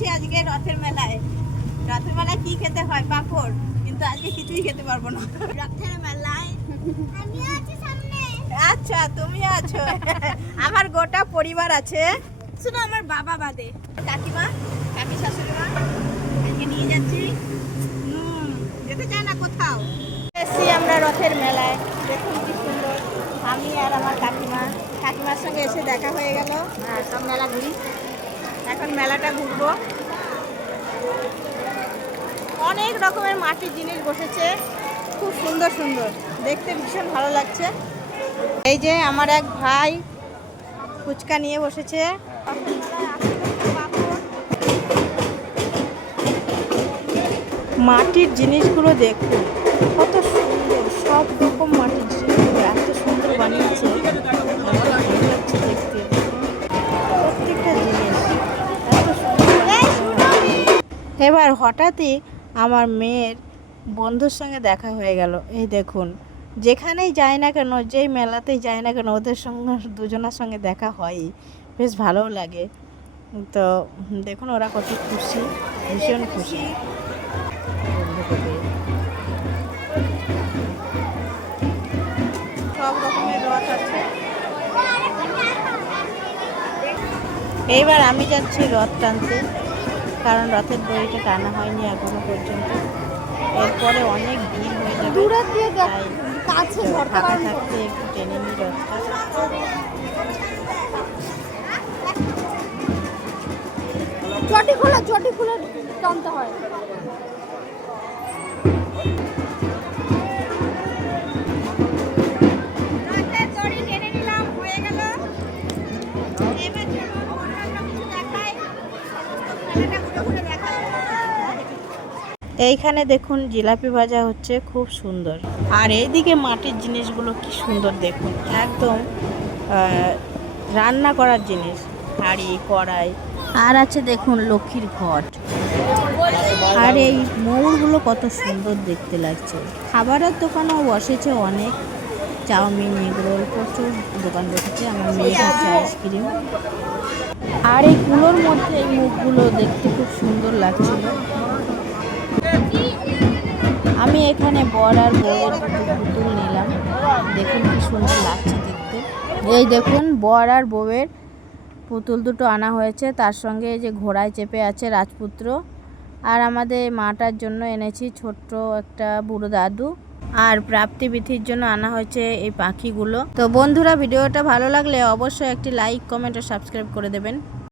এসেছি আজকে রথের মেলায়। রথের মেলায় কি খেতে হয়? পাঁপড়। কিন্তু আজকে কিছুই খেতে পারবো না। রথের মেলায় আমিও আছি সামনে। আচ্ছা, তুমি আছো। আমার গোটা পরিবার আছে, শুধু আমার বাবা বাদে। কাকিমা, কাকি শাশুড়ি মা আজকে নিয়ে যাচ্ছি। যেতে চায় না কোথাও। এসছি আমরা রথের মেলায়। দেখুন কি সুন্দর। আমি আর আমার কাকিমার সঙ্গে এসে দেখা হয়ে গেল। সব মেলা ঘুরি। এখন মেলাটা ঘুরবো। অনেক রকমের মাটির জিনিস বসেছে, খুব সুন্দর সুন্দর, দেখতে ভীষণ ভালো লাগছে। এই যে আমার এক ভাই ফুচকা নিয়ে বসেছে। মাটির জিনিসগুলো দেখুন কত সুন্দর, সব রকম মাটির জিনিসগুলো এত সুন্দর বানিয়েছে, ভালো লাগছে দেখতে। প্রত্যেকটা জিনিস এত সুন্দর। এবার হঠাৎই আমার মেয়ের বন্ধুর সঙ্গে দেখা হয়ে গেল। এই দেখুন, যেখানেই যায় না কেন, যেই মেলাতেই যায় না কেন, ওদের সঙ্গে দুজনের সঙ্গে দেখা হয়ই, বেশ ভালোও লাগে। তো দেখুন ওরা কত খুশি, ভীষণ খুশি। সব রকমের রথ আছে। এইবার আমি যাচ্ছি রথ টানতে, কারণ রথের দড়িটা টানা হয়নি এখনো পর্যন্ত। এরপরে অনেক ভিড় হয়ে যাবে, তাই ফাঁকা থাকতে একটু টেনে নিই রথটা। চটি খোলা টানতে হয়। এইখানে দেখুন জিলাপি ভাজা হচ্ছে, খুব সুন্দর। আর এইদিকে মাটির জিনিসগুলো কি সুন্দর দেখুন, একদম রান্না করার জিনিস, হাঁড়ি কড়াই। আর আছে দেখুন লক্ষ্মীর ঘট। আর এই ময়ূরগুলো কত সুন্দর দেখতে লাগছে। খাবারের দোকানও বসেছে অনেক, চাউমিন, এগরোল, প্রচুর দোকান বসেছে। আমার মেয়ে খাচ্ছে আইসক্রিম। আর এই কুলোর মধ্যে এই মুখগুলো দেখতে খুব সুন্দর লাগছিল। আমি এখানে বর আর বউয়ের পুতুল নিলাম, দেখুন কি সুন্দর লাগছে দেখতে। এই দেখুন বর আর বউয়ের পুতুল দুটো আনা হয়েছে, তার সঙ্গে এই যে ঘোড়ায় চেপে আছে রাজপুত্র। আর আমাদের মাটার জন্য এনেছি ছোট্ট একটা বুড়ো দাদু। আর প্রাপ্তিবিধির জন্য আনা হয়েছে এই পাখিগুলো। তো বন্ধুরা, ভিডিওটা ভালো লাগলে অবশ্যই একটি লাইক, কমেন্ট ও সাবস্ক্রাইব করে দেবেন।